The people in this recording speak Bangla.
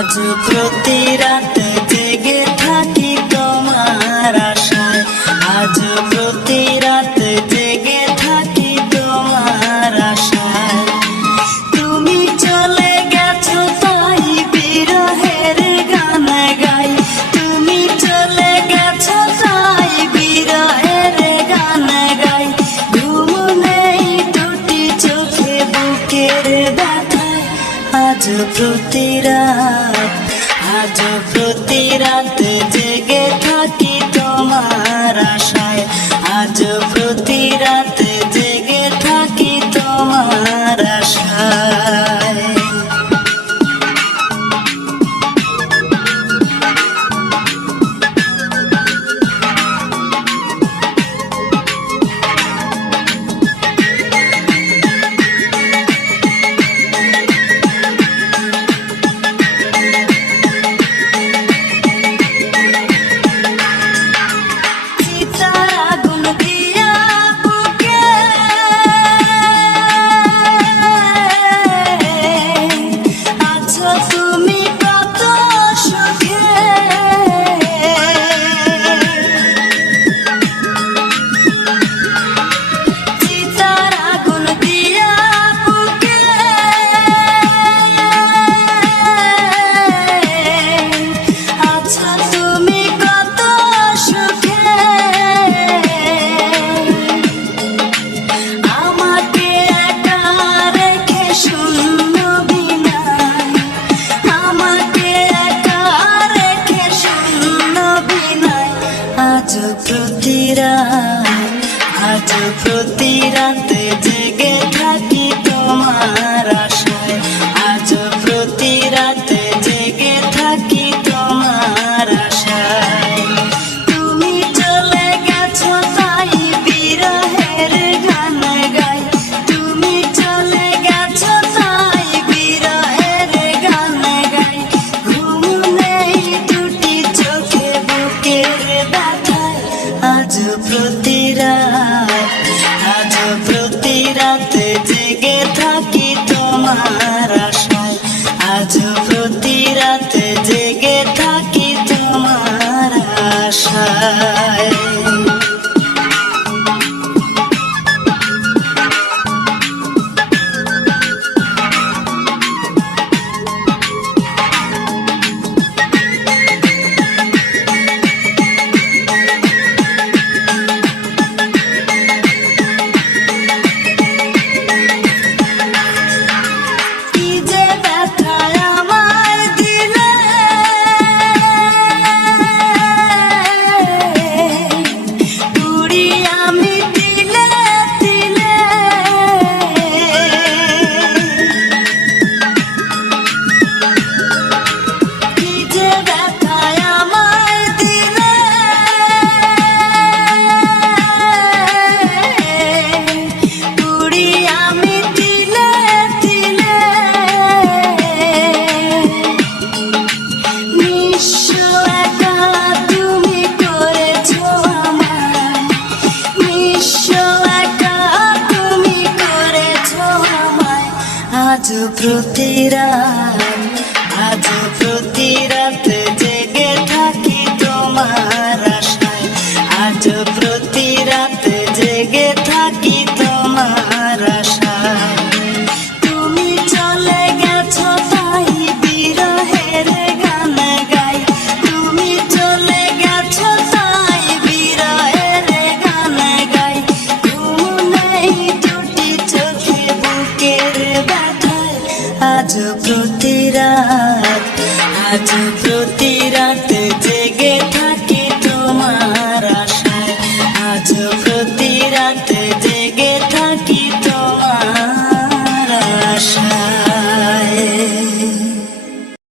আজ প্রতি রাত জেগে থাকি তোমার আশায়, আজ প্রতি রাত জেগে থাকি তোমার আশায়। তুমি চলে গেছো তাই বিরহের গান গাই, তুমি চলে গেছো তাই বিরহের গান গাই। ঘুম নেই দুটি চোখে বুকের ব্যথায়, আজ প্রতি রাত, আজ প্রতি রাত জেগে থাকি তোমার আশায়, আজ প্রতি রাত জেগে থাকি তোমার আশায়। আজ প্রতি রাত, আজ প্রতি রাত জেগে থাকি তোমার আশায়, আজ প্রতি রাত জেগে থাকি তোমার আশায়। তুমি চলে গেছো তাই বিরহের গান গাই, তুমি চলে গেছো তাই বিরহের গান গাই। ঘুম নেই দুটি চোখে বুকের ব্যথায়, আজ প্রতি রাত, আজ প্রতি রাত জেগে থাকি তোমার আশায়, আজ প্রতি রাত জেগে থাকি তোমার আশায়। আজ প্রতি রাত, আজ প্রতি রাত